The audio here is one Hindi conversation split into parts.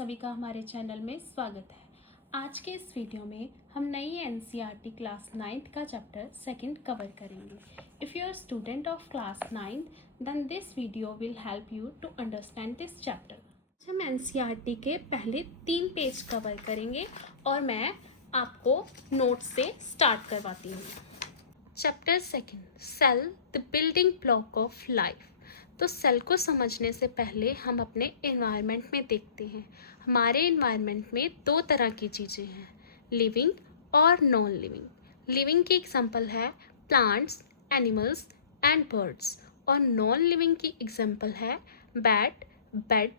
सभी का हमारे चैनल में स्वागत है। आज के इस वीडियो में हम नई एनसीईआरटी क्लास 9th का चैप्टर 2 कवर करेंगे। If you are student of class 9th then this video will help you to understand this chapter. हम एनसीईआरटी के पहले 3 पेज कवर करेंगे और मैं आपको नोट से स्टार्ट करवाती हूँ। Chapter 2, cell the building block of life. तो सेल को समझने से पहले हम अपने एनवायरनमेंट में देखते हैं। हमारे एनवायरनमेंट में 2 तरह की चीज़ें हैं, लिविंग और नॉन लिविंग। लिविंग की एग्जांपल है प्लांट्स, एनिमल्स एंड बर्ड्स, और नॉन लिविंग की एग्जांपल है बैट, बेड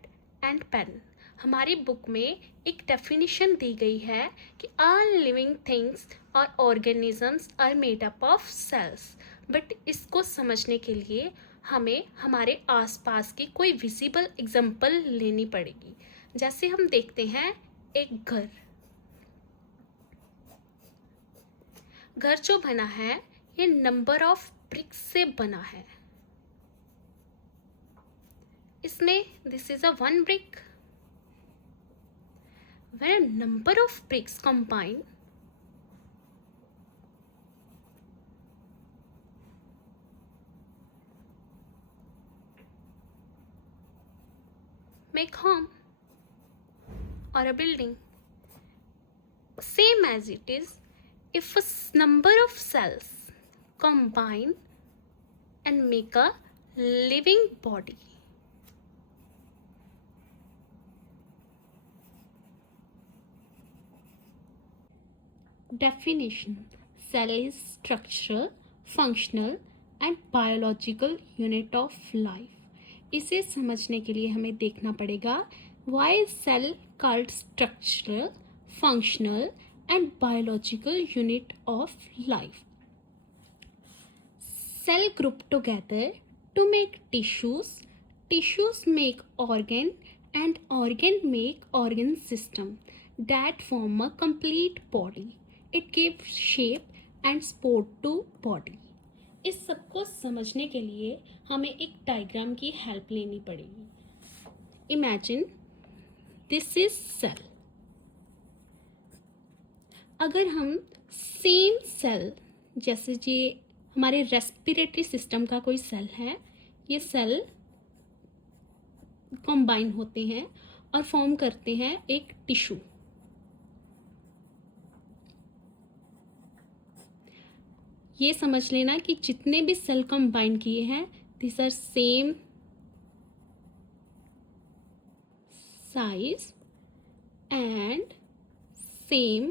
एंड पेन। हमारी बुक में एक डेफिनेशन दी गई है कि ऑल लिविंग थिंग्स और organisms are made up of cells. But इसको समझने के लिए हमें हमारे आसपास की कोई विजिबल एग्जांपल लेनी पड़ेगी। जैसे हम देखते हैं एक घर जो बना है ये नंबर ऑफ ब्रिक्स से बना है। इसमें this is a 1 brick। when a number of bricks combine make home or a building, same as it is if a number of cells combine and make a living body. Definition: cell is structural, functional and biological unit of life. इसे समझने के लिए हमें देखना पड़ेगा why is cell called structural, functional and biological unit of life. Cell group together to make tissues, tissues make organ and organ make organ system that form a complete body. It gives shape and support to body. इस सबको समझने के लिए हमें एक डायग्राम की हेल्प लेनी पड़ेगी। Imagine this is cell. अगर हम सेम सेल, जैसे ये हमारे रेस्पिरेटरी सिस्टम का कोई सेल है, ये सेल कंबाइन होते हैं और फॉर्म करते हैं एक टिश्यू। ये समझ लेना कि जितने भी सेल कंबाइन किए हैं this are same size and same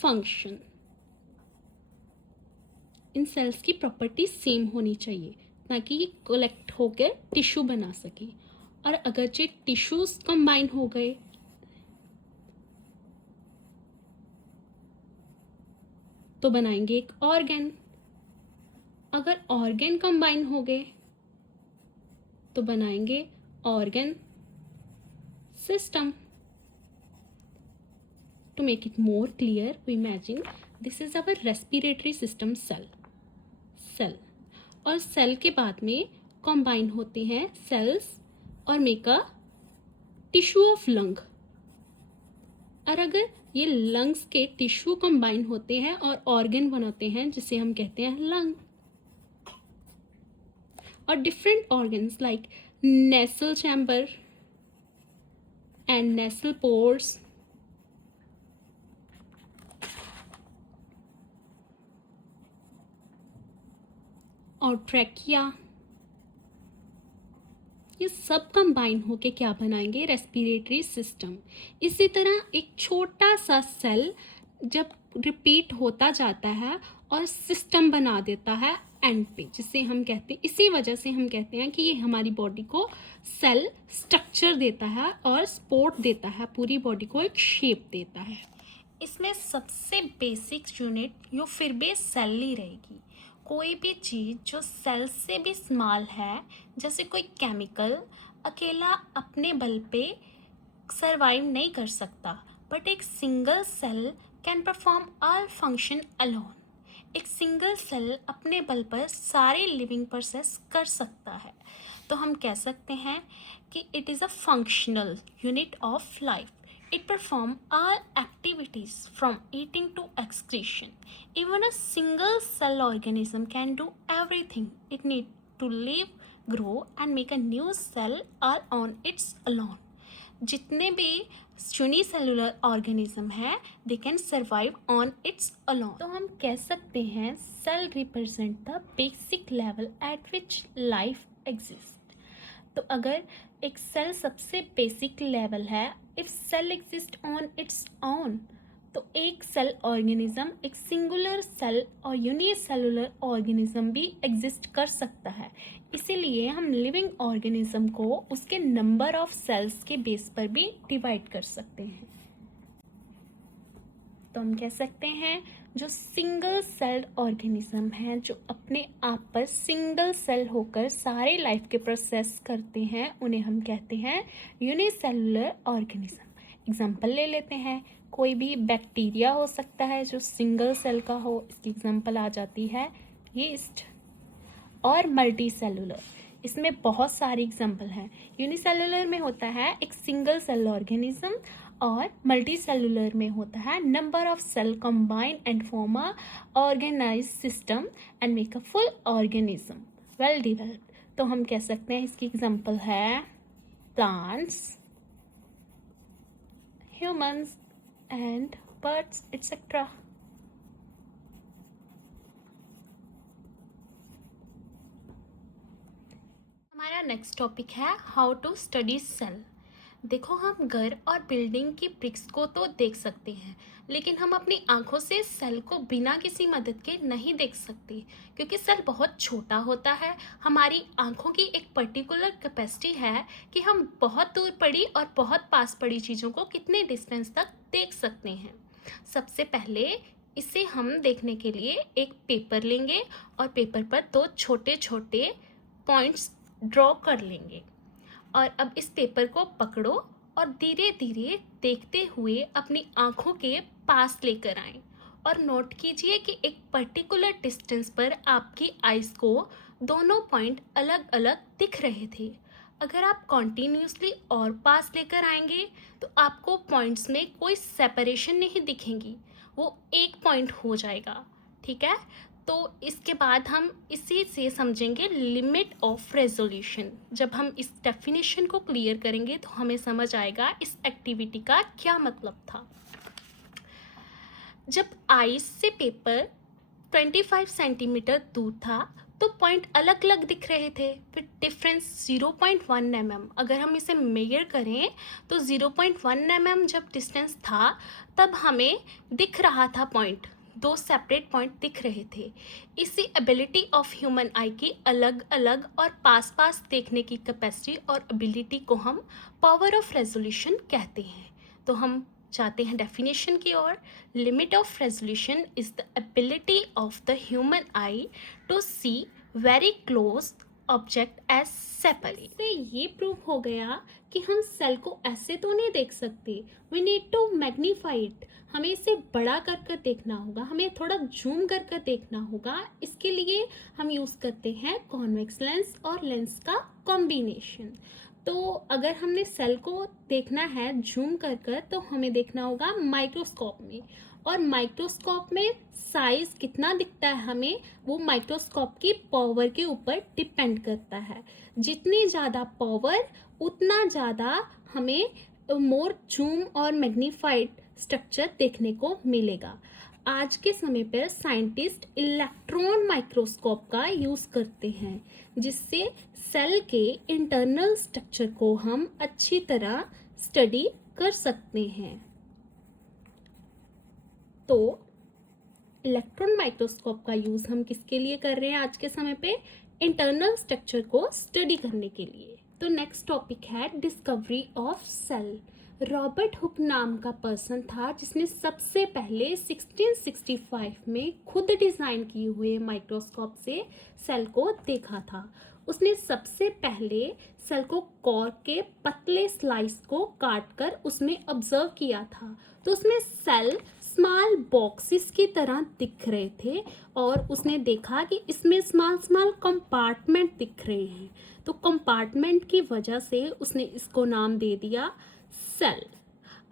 function. इन सेल्स की प्रॉपर्टी सेम होनी चाहिए ताकि ये कलेक्ट होकर टिश्यू बना सके। और अगर जो टिश्यूज कंबाइन हो गए तो बनाएंगे एक ऑर्गन। अगर ऑर्गन कंबाइन हो गए तो बनाएंगे organ system. To make it more clear, we imagine this is our respiratory system cell. और सेल के बाद में कंबाइन होते हैं सेल्स और make a tissue of lung. और अगर ये लंग्स के टिश्यू कंबाइन होते हैं और ऑर्गन बनाते हैं जिसे हम कहते हैं लंग। और different organs like nasal chamber and nasal pores और ट्रैकिया, ये सब कंबाइन होके क्या बनाएंगे, रेस्पिरेटरी सिस्टम। इसी तरह एक छोटा सा सेल जब रिपीट होता जाता है और सिस्टम बना देता है एंड पे, जिसे हम कहते हैं, इसी वजह से हम कहते हैं कि ये हमारी बॉडी को सेल स्ट्रक्चर देता है और सपोर्ट देता है, पूरी बॉडी को एक शेप देता है। इसमें सबसे बेसिक यूनिट यो फिर भी सेल ही रहेगी। कोई भी चीज़ जो सेल से भी स्मॉल है, जैसे कोई केमिकल, अकेला अपने बल पे सरवाइव नहीं कर सकता, बट एक single cell can perform all function alone. एक सिंगल सेल अपने बल पर सारे लिविंग प्रोसेस कर सकता है, तो हम कह सकते हैं कि it is a functional unit of life. It performs all activities from eating to excretion. Even a single cell organism can do everything it needs to live, grow and make a new cell all on its own. जितने भी यूनिसेलुलर ऑर्गेनिज्म है they can survive on its alone. तो हम कह सकते हैं cell represent the basic level at which life exist. तो अगर एक सेल सबसे बेसिक लेवल है, if cell exist on its own, तो एक सेल ऑर्गेनिज्म, एक सिंगुलर सेल और यूनिसेलुलर ऑर्गेनिज्म भी एग्जिस्ट कर सकता है. इसीलिए हम लिविंग ऑर्गेनिज्म को उसके नंबर ऑफ सेल्स के बेस पर भी डिवाइड कर सकते हैं. तो हम कह सकते हैं जो सिंगल सेल्ड ऑर्गेनिज्म हैं, जो अपने आप पर सिंगल सेल होकर सारे लाइफ के प्रोसेस करते हैं, उन्हें हम कहते हैं यूनिसेलुलर ऑर्गेनिज्म. एग्जाम्पल ले लेते हैं. कोई भी बैक्टीरिया हो सकता है जो सिंगल सेल का हो, इसकी एग्जाम्पल आ जाती है यीस्ट. और मल्टी सेलुलर, इसमें बहुत सारी एग्जाम्पल हैं. यूनिसेलुलर में होता है एक सिंगल सेल ऑर्गेनिज्म और मल्टी सेलुलर में होता है number of cell combine and form a organized system and make a full organism well developed. तो हम कह सकते हैं इसकी एग्जांपल है plants, humans and birds etcetera. हमारा नेक्स्ट टॉपिक है हाउ टू स्टडी सेल. देखो, हम घर और बिल्डिंग की ब्रिक्स को तो देख सकते हैं, लेकिन हम अपनी आंखों से सेल को बिना किसी मदद के नहीं देख सकते, क्योंकि सेल बहुत छोटा होता है. हमारी आंखों की एक पर्टिकुलर कैपेसिटी है कि हम बहुत दूर पड़ी और बहुत पास पड़ी चीज़ों को कितने डिस्टेंस तक देख सकते हैं. सबसे पहले इसे हम देखने के लिए एक पेपर लेंगे और पेपर पर दो छोटे छोटे पॉइंट्स ड्रॉ कर लेंगे. और अब इस पेपर को पकड़ो और धीरे धीरे देखते हुए अपनी आँखों के पास लेकर आएं और नोट कीजिए कि एक पर्टिकुलर डिस्टेंस पर आपकी आइज़ को दोनों पॉइंट अलग अलग दिख रहे थे. अगर आप कॉन्टीन्यूसली और पास लेकर आएंगे तो आपको पॉइंट्स में कोई सेपरेशन नहीं दिखेंगी, वो एक पॉइंट हो जाएगा. ठीक है, तो इसके बाद हम इसी से समझेंगे लिमिट ऑफ रेजोल्यूशन. जब हम इस डेफिनेशन को क्लियर करेंगे तो हमें समझ आएगा इस एक्टिविटी का क्या मतलब था. जब आइस से पेपर 25 सेंटीमीटर दूर था तो पॉइंट अलग अलग दिख रहे थे विद डिफरेंस 0.1 mm. अगर हम इसे मेजर करें तो 0.1 mm जब डिस्टेंस था तब हमें दिख रहा था पॉइंट, दो सेपरेट पॉइंट दिख रहे थे. इसी एबिलिटी ऑफ ह्यूमन आई की अलग अलग और पास पास देखने की कैपेसिटी और एबिलिटी को हम पावर ऑफ रेजोल्यूशन कहते हैं. तो हम जाते हैं डेफिनेशन की ओर. Limit of resolution is the ability of the human eye to see very close object as separate. इससे ये प्रूव हो गया कि हम सेल को ऐसे तो नहीं देख सकते, we need to magnify it. हमें इसे बड़ा कर कर देखना होगा, हमें थोड़ा जूम कर कर देखना होगा. इसके लिए हम यूज़ करते हैं कॉन्वेक्स लेंस और लेंस का कॉम्बिनेशन. तो अगर हमने सेल को देखना है जूम कर कर तो हमें देखना होगा माइक्रोस्कोप में, और माइक्रोस्कोप में साइज कितना दिखता है हमें वो माइक्रोस्कोप की पावर के ऊपर डिपेंड करता है. जितनी ज़्यादा पावर उतना ज़्यादा हमें मोर जूम और मैग्नीफाइड स्ट्रक्चर देखने को मिलेगा. आज के समय पर साइंटिस्ट इलेक्ट्रॉन माइक्रोस्कोप का यूज़ करते हैं, जिससे सेल के इंटरनल स्ट्रक्चर को हम अच्छी तरह स्टडी कर सकते हैं. तो इलेक्ट्रॉन माइक्रोस्कोप का यूज़ हम किसके लिए कर रहे हैं आज के समय पे? इंटरनल स्ट्रक्चर को स्टडी करने के लिए. तो नेक्स्ट टॉपिक है discovery of cell. Robert Hooke नाम का पर्सन था जिसने सबसे पहले 1665 में खुद डिज़ाइन किए हुए माइक्रोस्कोप से सेल को देखा था. उसने सबसे पहले सेल को कॉर्क के पतले स्लाइस को काट कर उसमें ऑब्जर्व किया था. तो उसमें सेल स्मॉल बॉक्सेस की तरह दिख रहे थे और उसने देखा कि इसमें स्मॉल स्मॉल कंपार्टमेंट दिख रहे हैं, तो कंपार्टमेंट की वजह से उसने इसको नाम दे दिया सेल।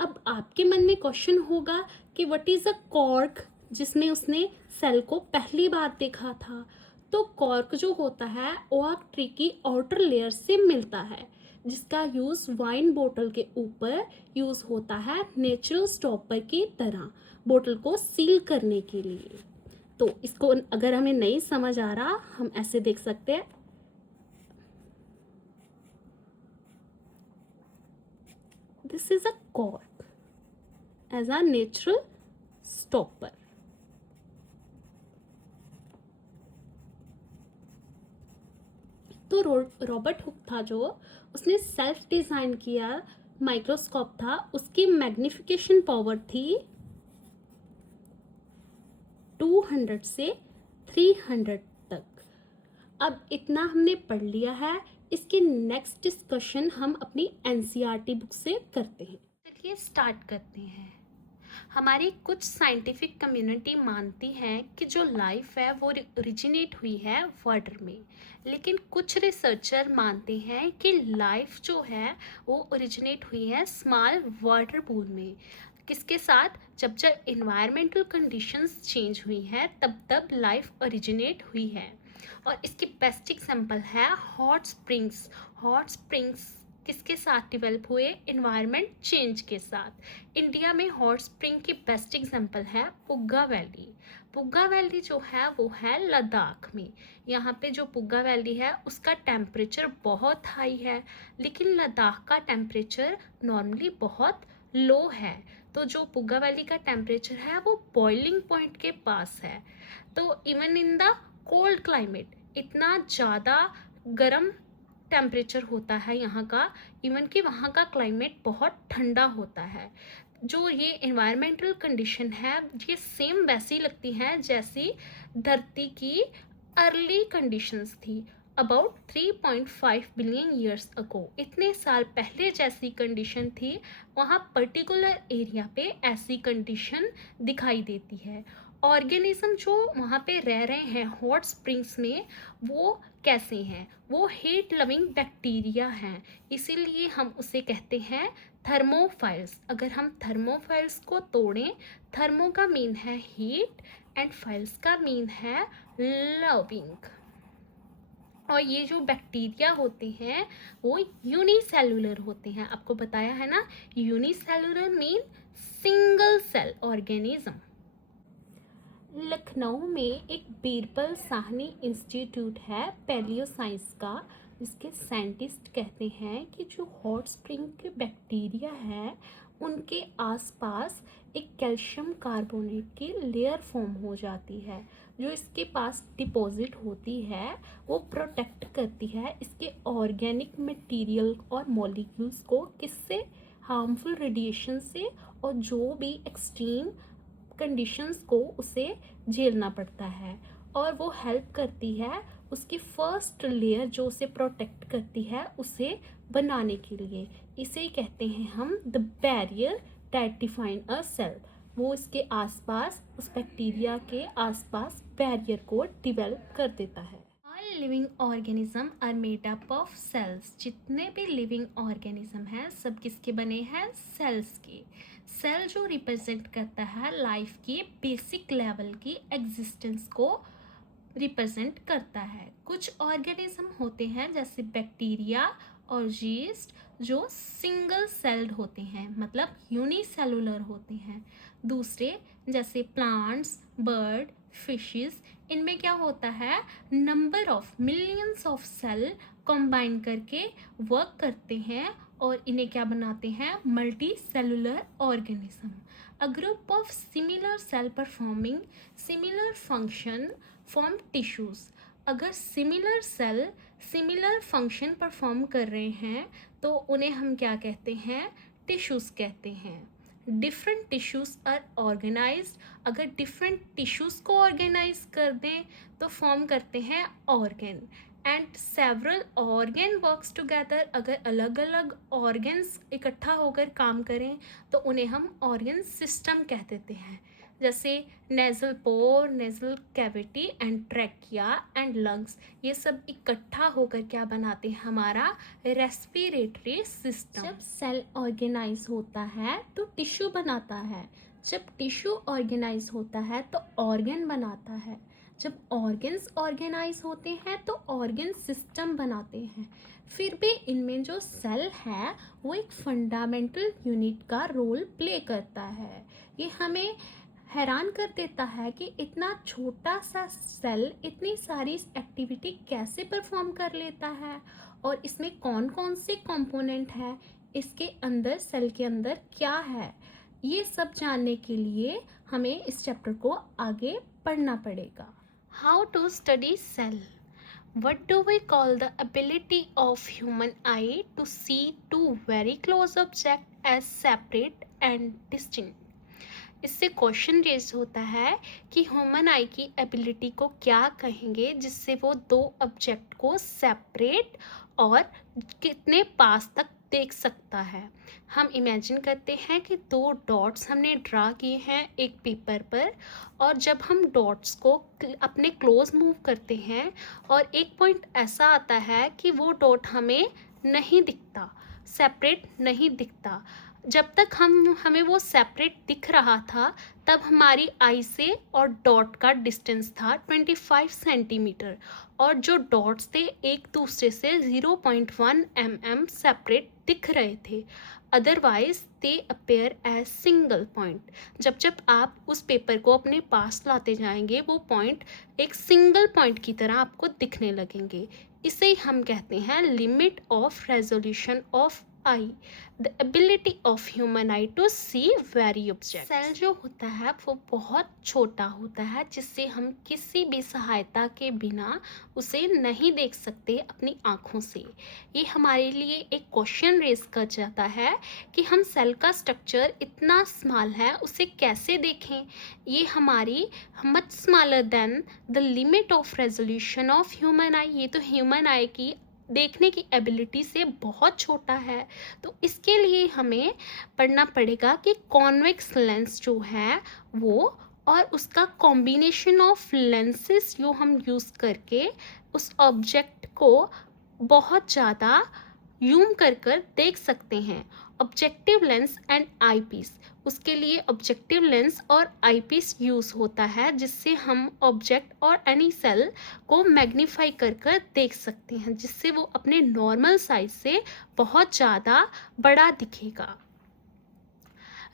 अब आपके मन में क्वेश्चन होगा कि व्हाट इज़ अ कॉर्क, जिसमें उसने सेल को पहली बार देखा था। तो कॉर्क जो होता है ओक ट्री की आउटर लेयर से मिलता है, जिसका यूज़ वाइन बोतल के ऊपर यूज़ होता है नेचुरल स्टॉपर की तरह बोतल को सील करने के लिए। तो इसको अगर हमें नहीं समझ आ रहा, हम ऐसे देख सकते हैं, this is a cork as a natural stopper. तो रॉबर्ट हुक था जो उसने सेल्फ डिज़ाइन किया माइक्रोस्कोप था, उसकी मैग्निफिकेशन पावर थी 200 से 300 तक। अब इतना हमने पढ़ लिया है, इसके नेक्स्ट डिस्कशन हम अपनी एनसीईआरटी बुक से करते हैं। चलिए स्टार्ट करते हैं। हमारी कुछ साइंटिफिक कम्युनिटी मानती है कि जो लाइफ है वो ओरिजिनेट हुई है वाटर में, लेकिन कुछ रिसर्चर मानते हैं कि लाइफ जो है वो ओरिजिनेट हुई है स्मॉल वाटर पूल में। किसके साथ? जब जब इन्वायरमेंटल कंडीशंस चेंज हुई हैं तब तब लाइफ ओरिजिनेट हुई है। और इसकी बेस्ट एग्जांपल है हॉट स्प्रिंग्स। हॉट स्प्रिंग्स किसके साथ डेवलप हुए? इन्वायरमेंट चेंज के साथ। इंडिया में हॉट स्प्रिंग की बेस्ट एग्जांपल है पुग्गा वैली। पुग्गा वैली जो है वो है लद्दाख में। यहाँ पे जो पुग्गा वैली है उसका टेम्परेचर बहुत हाई है, लेकिन लद्दाख का टेम्परेचर नॉर्मली बहुत लो है। तो जो पुग्गा वैली का टेम्परेचर है वो बॉइलिंग पॉइंट के पास है। तो even in the cold climate इतना ज़्यादा गर्म टेम्परेचर होता है यहाँ का, इवन कि वहाँ का क्लाइमेट बहुत ठंडा होता है। जो ये इन्वायरमेंटल कंडीशन है ये सेम वैसी लगती हैं जैसी धरती की अर्ली कंडीशंस थी अबाउट 3.5 बिलियन ईयर्स अगो। इतने साल पहले जैसी कंडीशन थी वहाँ पर्टिकुलर एरिया पे ऐसी कंडीशन दिखाई देती है। ऑर्गेनिज्म जो वहाँ पे रह रहे हैं हॉट स्प्रिंग्स में वो कैसे हैं? वो हीट लविंग बैक्टीरिया हैं, इसीलिए हम उसे कहते हैं थर्मोफाइल्स। अगर हम थर्मोफाइल्स को तोड़ें, थर्मो का मीन है हीट एंड फाइल्स का मीन है लविंग। और ये जो बैक्टीरिया होते हैं वो यूनिसेलुलर होते हैं। आपको बताया है ना, unicellular mean single cell organism. Lucknow में एक बीरबल साहनी इंस्टीट्यूट है पैलियो साइंस का, जिसके साइंटिस्ट कहते हैं कि जो हॉट स्प्रिंग के बैक्टीरिया है उनके आसपास एक कैल्शियम कार्बोनेट की लेयर फॉर्म हो जाती है, जो इसके पास डिपॉजिट होती है वो प्रोटेक्ट करती है इसके ऑर्गेनिक मटेरियल और मॉलिक्यूल्स को किससे? हार्मफुल रेडिएशन से, और जो भी एक्सट्रीम कंडीशंस को उसे झेलना पड़ता है। और वो हेल्प करती है उसकी फर्स्ट लेयर जो उसे प्रोटेक्ट करती है उसे बनाने के लिए। इसे कहते हैं हम the barrier that define a cell. वो इसके आसपास, उस बैक्टीरिया के आसपास बैरियर को डिवेल्प कर देता है। All living organism are made up of cells. जितने भी लिविंग ऑर्गेनिज्म हैं सब किसके बने हैं? सेल्स के। सेल जो रिप्रेजेंट करता है लाइफ की बेसिक लेवल की एग्जिस्टेंस को रिप्रेजेंट करता है। कुछ ऑर्गेनिज्म होते हैं जैसे बैक्टीरिया और यीस्ट जो सिंगल सेल्ड होते हैं, मतलब यूनिसेलुलर होते हैं। दूसरे जैसे प्लांट्स, बर्ड, फिशेस, इनमें क्या होता है? Number of millions of cell combine करके वर्क करते हैं और इन्हें क्या बनाते हैं? Multi cellular organism. A group of similar cell performing similar function form tissues. अगर similar cell similar function perform कर रहे हैं तो उन्हें हम क्या कहते हैं? टिश्यूज कहते हैं। Different tissues are organized. अगर डिफरेंट टिश्यूज को ऑर्गेनाइज कर दें तो फॉर्म करते हैं organ. And several organ works together. अगर अलग अलग ऑर्गन्स इकट्ठा होकर काम करें तो उन्हें हम ऑर्गन सिस्टम कह देते हैं। जैसे nasal pore, nasal cavity and trachea and lungs, ये सब इकट्ठा होकर क्या बनाते हैं, हमारा रेस्पिरेटरी सिस्टम। जब सेल ऑर्गेनाइज होता है तो टिश्यू बनाता है, जब टिश्यू ऑर्गेनाइज होता है तो ऑर्गन बनाता है, जब ऑर्गन्स ऑर्गेनाइज होते हैं तो ऑर्गन सिस्टम बनाते हैं। फिर भी इनमें जो सेल है वो एक फंडामेंटल यूनिट का रोल प्ले करता है। ये हमें हैरान कर देता है कि इतना छोटा सा सेल इतनी सारी एक्टिविटी कैसे परफॉर्म कर लेता है और इसमें कौन कौन से कंपोनेंट है, इसके अंदर सेल के अंदर क्या है, ये सब जानने के लिए हमें इस चैप्टर को आगे पढ़ना पड़ेगा। How to study cell. What do we call the ability of human eye to see two very close objects as separate and distinct? इससे क्वेश्चन रेज होता है कि ह्यूमन आई की एबिलिटी को क्या कहेंगे जिससे वो दो ऑब्जेक्ट को सेपरेट और कितने पास तक देख सकता है। हम इमेजिन करते हैं कि दो डॉट्स हमने ड्रा किए हैं एक पेपर पर, और जब हम डॉट्स को अपने क्लोज मूव करते हैं और एक पॉइंट ऐसा आता है कि वो डॉट हमें नहीं दिखता, सेपरेट नहीं दिखता। जब तक हमें वो सेपरेट दिख रहा था तब हमारी आई से और डॉट का डिस्टेंस था 25 सेंटीमीटर, और जो डॉट्स थे एक दूसरे से 0.1 mm सेपरेट दिख रहे थे, otherwise they appear as single point. जब जब आप उस पेपर को अपने पास लाते जाएंगे वो पॉइंट एक सिंगल पॉइंट की तरह आपको दिखने लगेंगे। इसे हम कहते हैं limit of resolution of eye, the ability of human eye to see very object. Cell जो होता है वो बहुत छोटा होता है जिससे हम किसी भी सहायता के बिना उसे नहीं देख सकते अपनी आँखों से। ये हमारे लिए एक क्वेश्चन रेज कर जाता है कि हम सेल का स्ट्रक्चर इतना स्मॉल है उसे कैसे देखें। ये हमारी much smaller than the limit of resolution of human आई, ये तो ह्यूमन आई की देखने की एबिलिटी से बहुत छोटा है। तो इसके लिए हमें पढ़ना पड़ेगा कि कॉन्वेक्स लेंस जो है वो और उसका कॉम्बिनेशन ऑफ लेंसेस जो हम यूज़ करके उस ऑब्जेक्ट को बहुत ज़्यादा जूम कर देख सकते हैं। ऑब्जेक्टिव लेंस एंड आईपीस, उसके लिए ऑब्जेक्टिव लेंस और आईपीस यूज़ होता है जिससे हम ऑब्जेक्ट और एनी सेल को मैग्नीफाई कर देख सकते हैं, जिससे वो अपने नॉर्मल साइज से बहुत ज़्यादा बड़ा दिखेगा।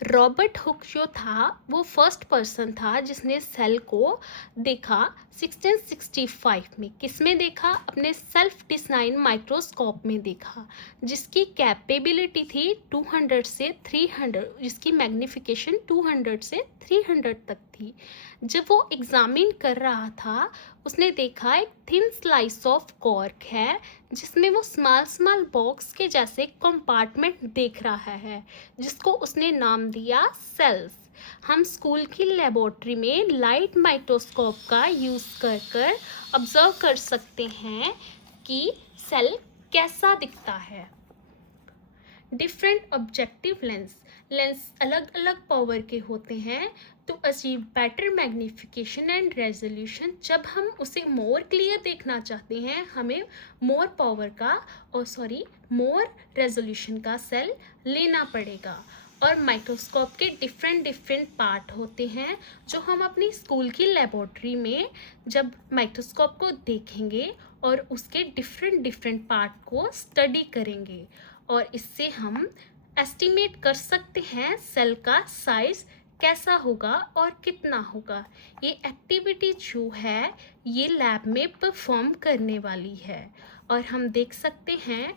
रॉबर्ट हुक जो था वो फर्स्ट पर्सन था जिसने सेल को देखा 1665 में। किस में देखा? अपने सेल्फ डिज़ाइन माइक्रोस्कोप में देखा, जिसकी कैपेबिलिटी थी 200 से 300, जिसकी मैग्नीफिकेशन 200 से 300 तक थी। जब वो एग्जामिन कर रहा था उसने देखा एक थिन स्लाइस ऑफ कॉर्क है जिसमें वो स्मॉल बॉक्स के जैसे कंपार्टमेंट देख रहा है, जिसको उसने नाम दिया सेल्स। हम स्कूल की लेबोरेटरी में लाइट माइक्रोस्कोप का यूज़ कर ऑब्जर्व कर सकते हैं कि सेल कैसा दिखता है। डिफरेंट ऑब्जेक्टिव लेंस अलग अलग पावर के होते हैं to achieve better magnification and resolution. जब हम उसे मोर क्लियर देखना चाहते हैं हमें मोर पावर का मोर रेजोल्यूशन का सेल लेना पड़ेगा। और माइक्रोस्कोप के डिफरेंट पार्ट होते हैं जो हम अपनी स्कूल की लेबोरेटरी में जब माइक्रोस्कोप को देखेंगे और उसके डिफरेंट पार्ट को स्टडी करेंगे, और इससे हम एस्टिमेट कर सकते हैं सेल का साइज कैसा होगा और कितना होगा। ये एक्टिविटी जो है ये लैब में परफॉर्म करने वाली है। और हम देख सकते हैं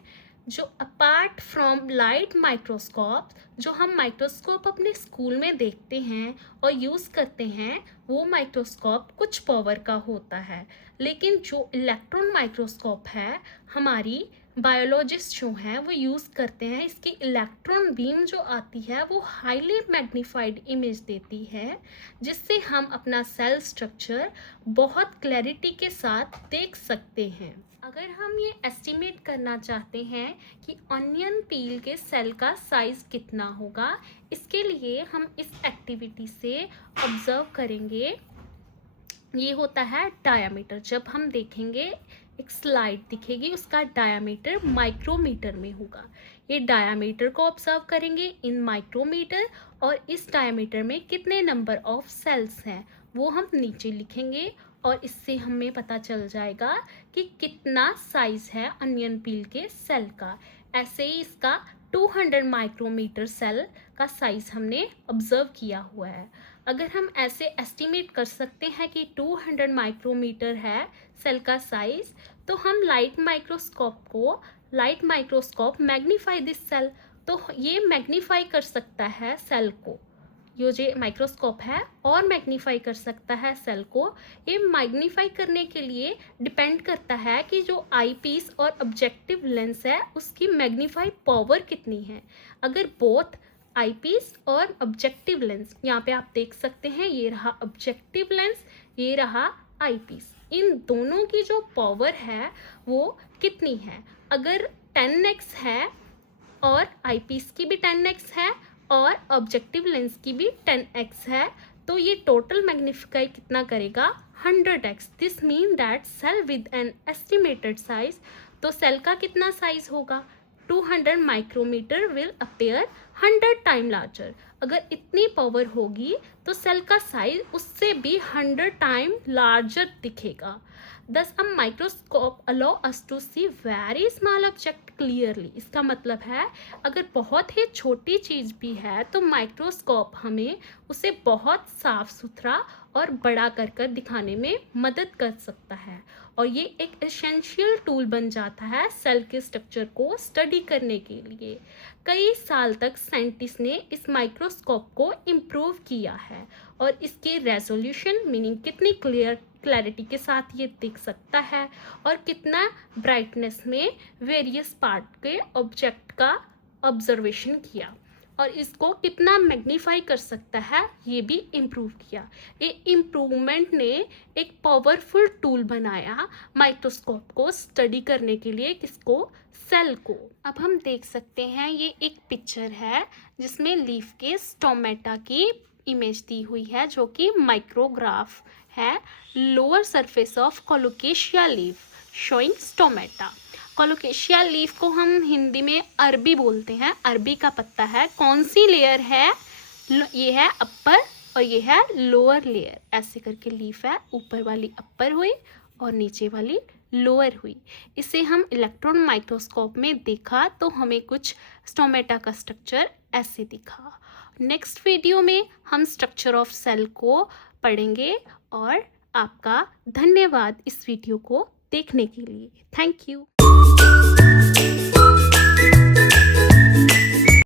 जो अपार्ट फ्रॉम लाइट माइक्रोस्कोप, जो हम माइक्रोस्कोप अपने स्कूल में देखते हैं और यूज़ करते हैं, वो माइक्रोस्कोप कुछ पावर का होता है। लेकिन जो इलेक्ट्रॉन माइक्रोस्कोप है हमारी बायोलॉजिस्ट जो हैं वो यूज़ करते हैं, इसकी इलेक्ट्रॉन बीम जो आती है वो हाईली मैग्नीफाइड इमेज देती है, जिससे हम अपना सेल स्ट्रक्चर बहुत क्लैरिटी के साथ देख सकते हैं। अगर हम ये एस्टिमेट करना चाहते हैं कि ऑनियन पील के सेल का साइज़ कितना होगा, इसके लिए हम इस एक्टिविटी से ऑब्ज़र्व करेंगे। ये होता है डायामीटर। जब हम देखेंगे एक स्लाइड दिखेगी, उसका डायामीटर माइक्रोमीटर में होगा। ये डायामीटर को ऑब्जर्व करेंगे इन माइक्रोमीटर, और इस डायामीटर में कितने नंबर ऑफ सेल्स हैं वो हम नीचे लिखेंगे, और इससे हमें पता चल जाएगा कि कितना साइज है अनियन पील के सेल का। ऐसे ही इसका 200 माइक्रोमीटर सेल का साइज हमने ऑब्जर्व किया हुआ है। अगर हम ऐसे एस्टिमेट कर सकते हैं कि 200 माइक्रोमीटर है सेल का साइज, तो हम light microscope magnify this cell, तो ये मैग्नीफाई कर सकता है सेल को। ये जो माइक्रोस्कोप है और मैग्नीफाई कर सकता है सेल को। ये मैग्नीफाई करने के लिए डिपेंड करता है कि जो आई पीस और ऑब्जेक्टिव लेंस है उसकी मैग्नीफाई पावर कितनी है। अगर बोथ आई पीस और ऑब्जेक्टिव लेंस, यहाँ पे आप देख सकते हैं, ये रहा ऑब्जेक्टिव लेंस, ये रहा आई पीस, इन दोनों की जो पावर है वो कितनी है। अगर 10x है और आई पीस की भी 10x है और ऑब्जेक्टिव लेंस की भी 10x है, तो ये टोटल मैग्नीफाई कितना करेगा, 100x। This mean that cell with an estimated size, तो सेल का कितना साइज होगा, 200 micrometre will appear 100 time larger. अगर इतनी पावर होगी तो सेल का साइज उससे भी 100 टाइम लार्जर दिखेगा। Thus a microscope allow us to see very small object clearly। इसका मतलब है अगर बहुत ही छोटी चीज़ भी है तो माइक्रोस्कोप हमें उसे बहुत साफ सुथरा और बड़ा कर दिखाने में मदद कर सकता है, और ये एक एसेंशियल टूल बन जाता है सेल के स्ट्रक्चर को स्टडी करने के लिए। कई साल तक साइंटिस्ट ने इस माइक्रोस्कोप को इम्प्रूव किया है, और इसकी रेजोल्यूशन मीनिंग कितनी क्लैरिटी के साथ ये दिख सकता है, और कितना ब्राइटनेस में वेरियस पार्ट के ऑब्जेक्ट का ऑब्जर्वेशन किया, और इसको कितना मैग्नीफाई कर सकता है ये भी इम्प्रूव किया। ये इम्प्रूवमेंट ने एक पावरफुल टूल बनाया माइक्रोस्कोप को स्टडी करने के लिए, किसको, सेल को। अब हम देख सकते हैं ये एक पिक्चर है जिसमें लीफ के स्टोमेटा की इमेज दी हुई है, जो कि माइक्रोग्राफ है। Lower surface of colocasia leaf showing stomata. Colocasia leaf को हम हिंदी में अरबी बोलते हैं, अरबी का पत्ता है। कौन सी लेयर है, ये है अपर और ये है लोअर लेयर, ऐसे करके लीफ है, ऊपर वाली अपर हुई और नीचे वाली लोअर हुई। इसे हम इलेक्ट्रॉन माइक्रोस्कोप में देखा तो हमें कुछ स्टोमेटा का स्ट्रक्चर ऐसे दिखा। नेक्स्ट वीडियो में हम स्ट्रक्चर ऑफ सेल को पढ़ेंगे, और आपका धन्यवाद इस वीडियो को देखने के लिए। Thank you.